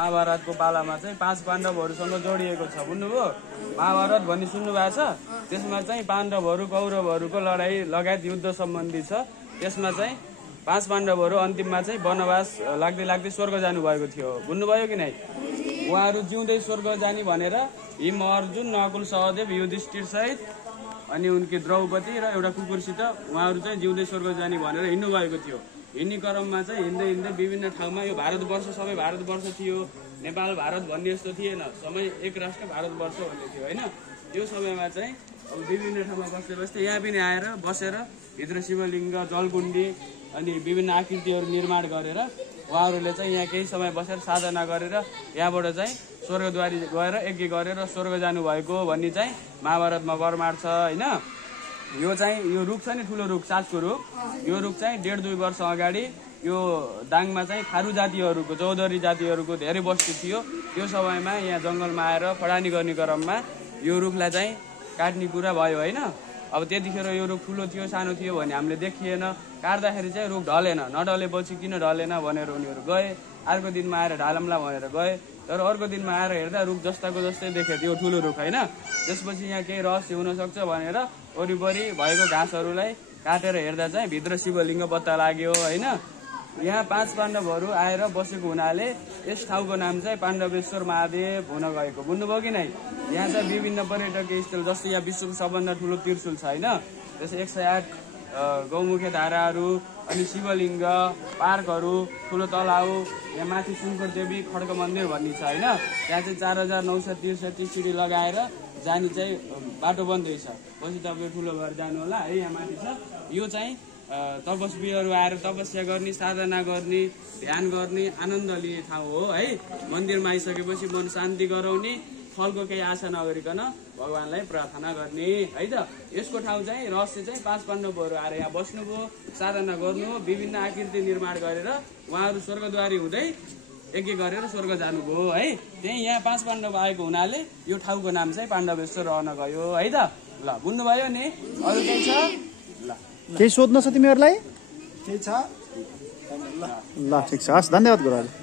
महाभारतको पालामा चाहिँ 5 पाण्डवहरूसँग जोडिएको छ। बुझ्नुभयो? महाभारत भन्ने सुन्नु भएको छ? त्यसमा चाहिँ पाण्डवहरू कौरवहरूको लडाई लगायत युद्ध सम्बन्धी छ। त्यसमा चाहिँ 5 पाण्डवहरू अन्तिममा चाहिँ वनवास लाग्दै लाग्दै स्वर्ग जानुभएको थियो। बुझ्नुभयो कि नै? उहाँहरू जिउँदै स्वर्ग जाने भनेर हिम, अर्जुन, नकुल, सहदेव, युधिष्ठिर सहित अनि उनकी द्रौपदी र एउटा कुकुरसित उहाँहरू चाहिँ जिउँदै स्वर्ग जाने भनेर हिँड्नु भएको थियो। हिँड्ने क्रममा चाहिँ हिँड्दै हिँड्दै विभिन्न ठाउँमा, यो भारतवर्ष सबै भारतवर्ष थियो, नेपाल भारत भन्ने जस्तो थिएन, समय एक राष्ट्र भारतवर्ष भन्ने थियो होइन। त्यो समयमा चाहिँ अब विभिन्न ठाउँमा बस्दै बस्दै यहाँ पनि आएर बसेर भित्र शिवलिङ्ग, जलकुण्डी अनि विभिन्न आकृतिहरू निर्माण गरेर उहाँहरूले चाहिँ यहाँ केही समय बसेर साधना गरेर यहाँबाट चाहिँ स्वर्गद्वारी गएर यज्ञ गरेर स्वर्ग जानुभएको भन्ने चाहिँ महाभारतमा प्रमाण छ होइन। यो चाहिँ यो रुख छ नि, ठुलो रुख, साँचको रुख, यो रुख चाहिँ 1.5-2 वर्ष अगाडि यो दाङमा चाहिँ थारू जातिहरूको, चौधरी जातिहरूको धेरै बस्ती थियो। त्यो समयमा यहाँ जङ्गलमा आएर फडानी गर्ने क्रममा यो रुखलाई चाहिँ काट्ने कुरा भयो होइन। अब त्यतिखेर यो रुख ठुलो थियो सानो थियो भने हामीले देखिएन, काट्दाखेरि चाहिँ रुख ढलेन, नढलेपछि किन ढलेन भनेर उनीहरू गए। अर्को दिनमा आएर ढालमला भनेर गए, तर अर्को दिनमा आएर हेर्दा रुख जस्ताको जस्तै देखे त्यो ठुलो रुख होइन। त्यसपछि यहाँ केही रहस्य हुनसक्छ भनेर वरिपरि भएको घाँसहरूलाई काटेर हेर्दा चाहिँ भित्र शिवलिङ्ग पत्ता लाग्यो होइन। यहाँ 5 पाण्डवहरू आएर बसेको हुनाले यस ठाउँको नाम चाहिँ पाण्डवेश्वर महादेव हुन गएको। बुझ्नुभयो कि नै? यहाँ चाहिँ विभिन्न पर्यटकीय स्थल, जस्तै यहाँ विश्वको सबभन्दा ठुलो त्रिशुल छ होइन, त्यसै 108 गौमुखे धाराहरू अनि शिवलिङ्ग, पार्कहरू, ठुलो तलाउ, यहाँ माथि सुनकोट देवी खड्ग मन्दिर भन्ने छ होइन। त्यहाँ चाहिँ 4963 सिडी लगाएर जाने चाहिँ बाटो बन्दै छ। पछि तपाईँ ठुलो भएर जानु होला है। यहाँ माथि छ, यो चाहिँ तपस्वीहरू आएर तपस्या गर्ने, साधना गर्ने, ध्यान गर्ने, आनन्द लिने ठाउँ हो है। मन्दिरमा आइसकेपछि मन शान्ति गराउने, फलको केही आशा नगरिकन भगवानलाई प्रार्थना गर्ने है त। यसको ठाउँ चाहिँ रहस्य चाहिँ 5 पाण्डवहरू आएर यहाँ बस्नुभयो, साधना गर्नु, विभिन्न आकृति निर्माण गरेर उहाँहरू स्वर्गद्वारी हुँदै यज्ञ गरेर स्वर्ग जानुभयो है। त्यही यहाँ 5 पाण्डव आएको हुनाले यो ठाउँको नाम चाहिँ पाण्डवेश्वर रहन गयो है त। ल बुझ्नुभयो नि? अरू केही छ? ल केही सोध्न छ तिमीहरूलाई? केही छ? ल ठिक छ, हस्, धन्यवाद गुरुआले।